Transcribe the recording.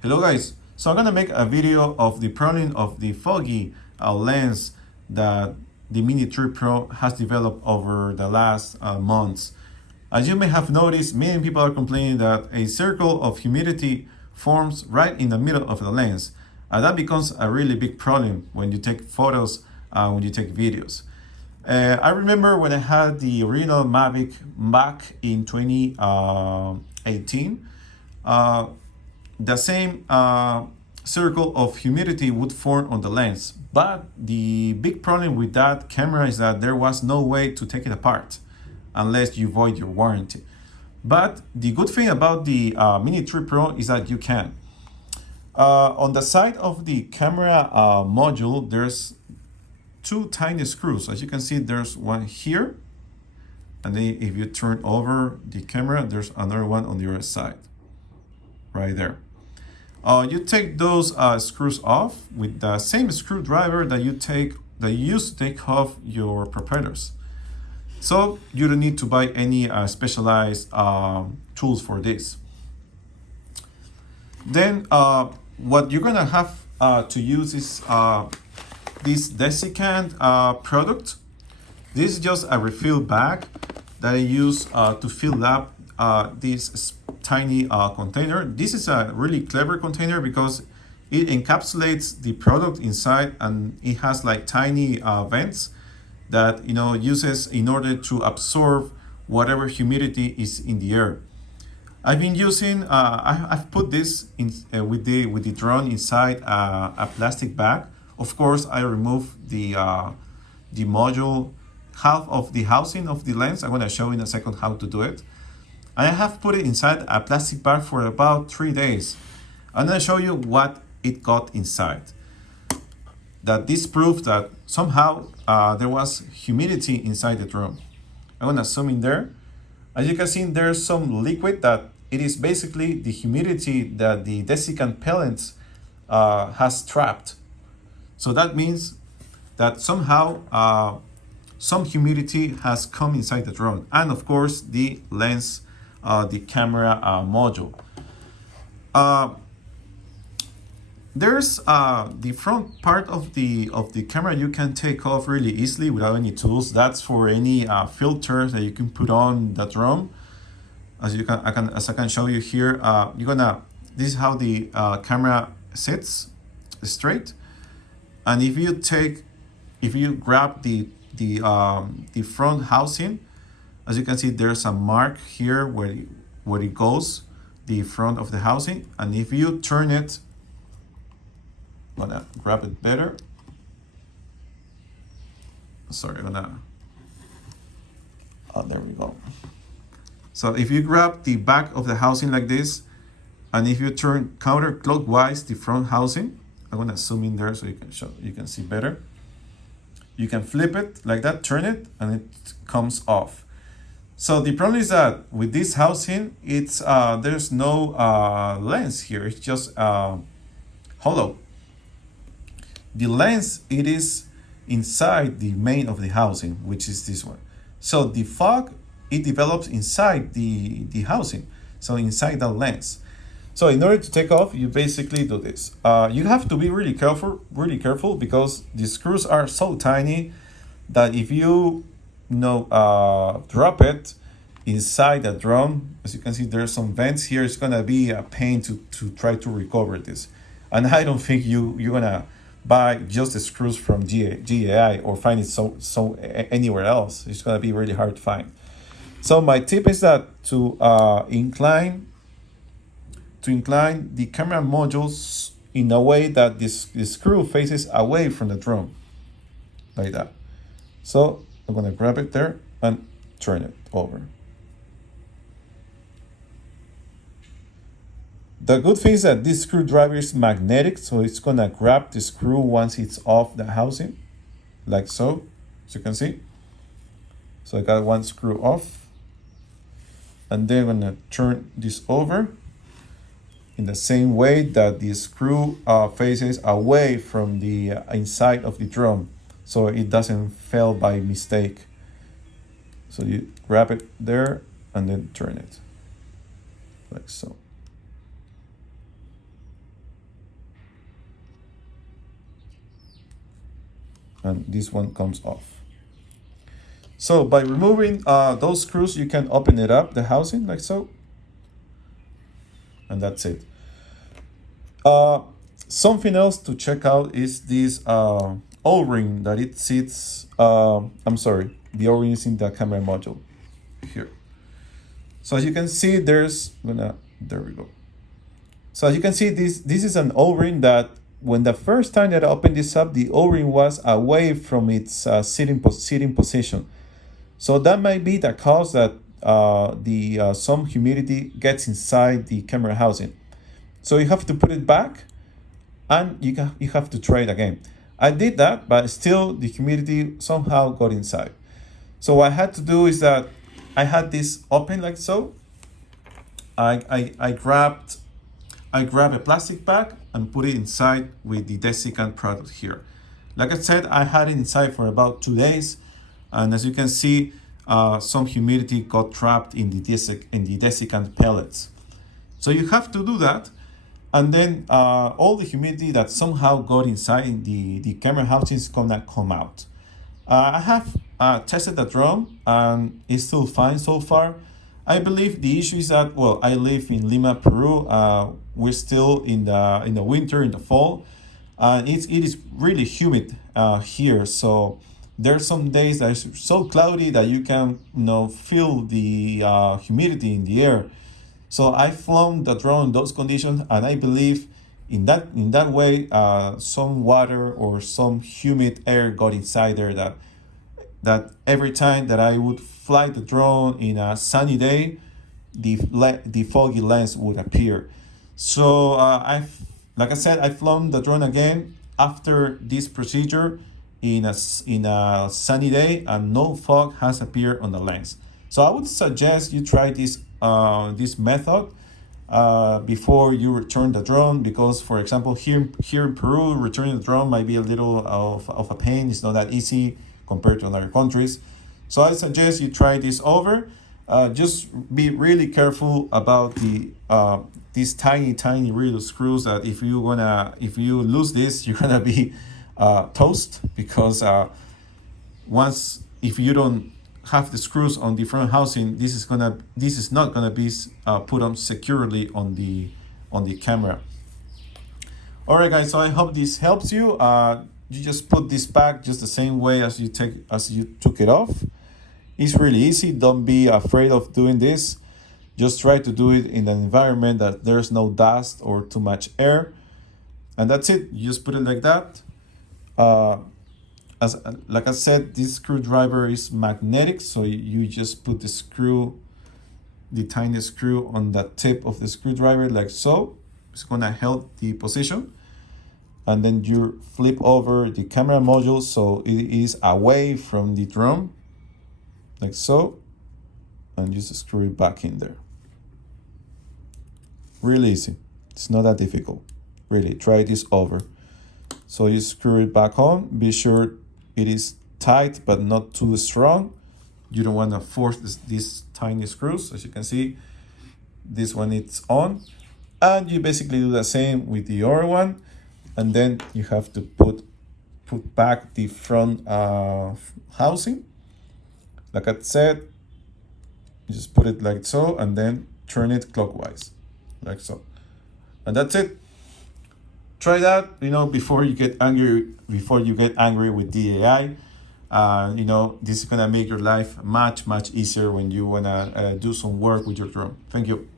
Hello guys, so I'm gonna make a video of the pruning of the foggy lens that the Mini 3 Pro has developed over the last months. As you may have noticed, many people are complaining that a circle of humidity forms right in the middle of the lens. And that becomes a really big problem when you take photos, when you take videos. I remember when I had the original Mavic back in 2018, the same circle of humidity would form on the lens. But the big problem with that camera is that there was no way to take it apart unless you void your warranty. But the good thing about the Mini 3 Pro is that you can. On the side of the camera module, there's two tiny screws. As you can see, there's one here. And then if you turn over the camera, there's another one on the other side, right there. You take those screws off with the same screwdriver that you use to take off your propellers. So you don't need to buy any specialized tools for this. Then what you're gonna have to use is this desiccant product. This is just a refill bag that I use to fill up this tiny container. This is a really clever container because it encapsulates the product inside, and it has like tiny vents that uses in order to absorb whatever humidity is in the air. I've been using I've put this in with the drone inside a plastic bag. Of course, I removed the module, half of the housing of the lens. I'm going to show in a second how to do it. I have put it inside a plastic bag for about 3 days. I'm going to show you what it got inside. That this proves that somehow there was humidity inside the drone. I'm going to zoom in there. As you can see, there's some liquid that it is basically the humidity that the desiccant pellets has trapped. So that means that somehow some humidity has come inside the drone, and of course the lens, the camera module. There's the front part of the camera you can take off really easily without any tools. That's for any filters that you can put on the drone. As I can show you here, this is how the camera sits straight. And if you grab the front housing, as you can see, there's a mark here where it goes, the front of the housing. And if you turn it, I'm gonna grab it better. Sorry, there we go. So if you grab the back of the housing like this, and if you turn counterclockwise the front housing, I'm gonna zoom in there so you can see better. You can flip it like that, turn it, and it comes off. So the problem is that with this housing, it's there's no lens here. It's just hollow. The lens, it is inside the main of the housing, which is this one. So the fog, it develops inside the housing, so inside the lens. So in order to take off, you basically do this. You have to be really careful because the screws are so tiny that if you drop it inside the drum, as you can see, there's some vents here. It's gonna be a pain to try to recover this. And I don't think you're gonna buy just the screws from DJI or find it anywhere else. It's gonna be really hard to find. So my tip is that to incline the camera modules in a way that the screw faces away from the drum, like that. So I'm gonna grab it there and turn it over. The good thing is that this screwdriver is magnetic, so it's gonna grab the screw once it's off the housing, like so, as you can see. So I got one screw off, and then I'm gonna turn this over in the same way that the screw faces away from the inside of the drum, so it doesn't fail by mistake. So you grab it there and then turn it like so. and this one comes off. So by removing those screws, you can open it up, the housing, like so. And that's it. Something else to check out is this O-ring that it sits, I'm sorry, the O-ring is in the camera module here. So as you can see, there we go. So as you can see, this is an O-ring that when the first time that I opened this up, the O-ring was away from its sitting position. So that might be the cause that some humidity gets inside the camera housing. So you have to put it back, and you have to try it again. I did that, but still the humidity somehow got inside. So what I had to do is that I had this open like so. I grabbed a plastic bag and put it inside with the desiccant product here. Like I said, I had it inside for about 2 days, and as you can see, some humidity got trapped in the desiccant pellets. So you have to do that, and then all the humidity that somehow got inside the camera housing is gonna come out. I have tested the drone, and it's still fine so far. I believe the issue is that, well, I live in Lima, Peru. We're still in the winter, in the fall, and it is really humid here. So there's some days that it's so cloudy that you can feel the humidity in the air. So I flown the drone in those conditions, and I believe in that way some water or some humid air got inside there that every time that I would fly the drone in a sunny day, the foggy lens would appear. So like I said, I've flown the drone again after this procedure in a sunny day, and no fog has appeared on the lens. So I would suggest you try this method before you return the drone, because for example here in Peru, returning the drone might be a little of a pain. It's not that easy compared to other countries. So I suggest you try this over. Just be really careful about these tiny little screws, that if you lose this, you're gonna be toast, because if you don't have the screws on the front housing, this is not gonna be put on securely on the camera. All right, guys. So I hope this helps you. You just put this back just the same way as you took it off. It's really easy. Don't be afraid of doing this. Just try to do it in an environment that there's no dust or too much air, and that's it. You just put it like that. Like I said, this screwdriver is magnetic, so you just put the tiny screw on the tip of the screwdriver like so. It's gonna help the position, and then you flip over the camera module so it is away from the drum, like so, and just screw it back in there. Really easy. It's not that difficult. Really, try this over. So you screw it back on. Be sure it is tight but not too strong. You don't want to force these tiny screws. As you can see, this one it's on, and you basically do the same with the other one, and then you have to put back the front housing. Like I said, you just put it like so, and then turn it clockwise, like so, and that's it. Try that, before you get angry with DJI. This is gonna make your life much easier when you wanna do some work with your drone. Thank you.